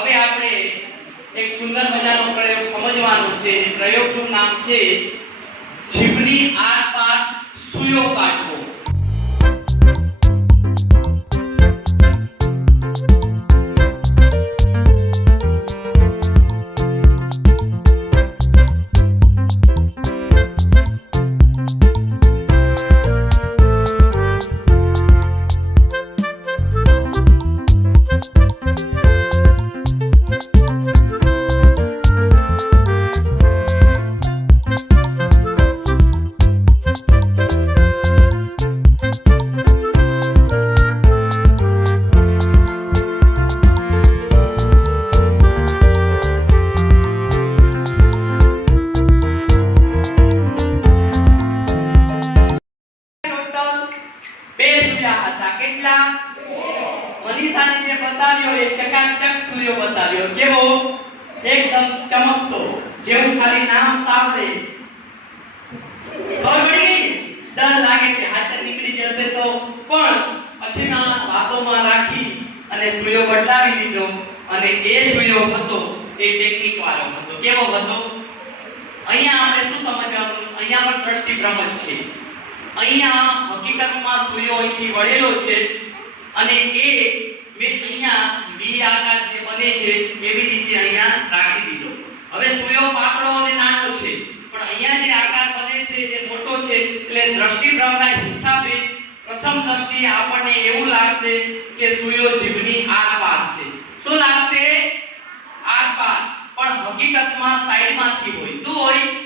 હવે આપણે એક સુંદર મજાનો પ્રયોગ સમજવાનો છે. પ્રયોગનું નામ છે જીભની આર પાર સુયો કાઢવો સૂર્યા હતા. કેટલા? મનીષાને જે બતાવ્યો, એ ચકાચક સૂર્ય બતાવ્યો. કેવો? એકદમ ચમકતો. જેવું ખાલી નામ સાંભળે. ખબર પડી ગઈ? ડર લાગે કે હાથે નીકળી જશે તો. પણ પછીના વાતોમાં રાખી અને સૂર્યો બદલાવી લીધો. અને એ સૂર્યો હતો, એ ટેકનિક વાળો હતો. કેવો હતો? અહીંયા આપણે શું સમજવાનું? અહીંયા પણ દ્રષ્ટિભ્રમ જ છે. અહીંયા હકીકતમાં સૂર્ય અહીંથી વળેલો છે અને એ મેં અહીંયા વી આકાર જે બને છે, એવી રીતે અહીંયા રાખી દીધો. હવે સૂર્ય પાતળો અને નાનો છે, પણ અહીંયા જે આકાર બને છે, એ મોટો છે, એટલે દ્રષ્ટિભ્રમના હિસાબે પ્રથમ દ્રષ્ટિએ આપણને એવું લાગશે કે સૂર્યો જીભની આરપાર છે. શું લાગશે? આરપાર પણ હકીકતમાં સાઈડમાંથી હોય. શું હોય?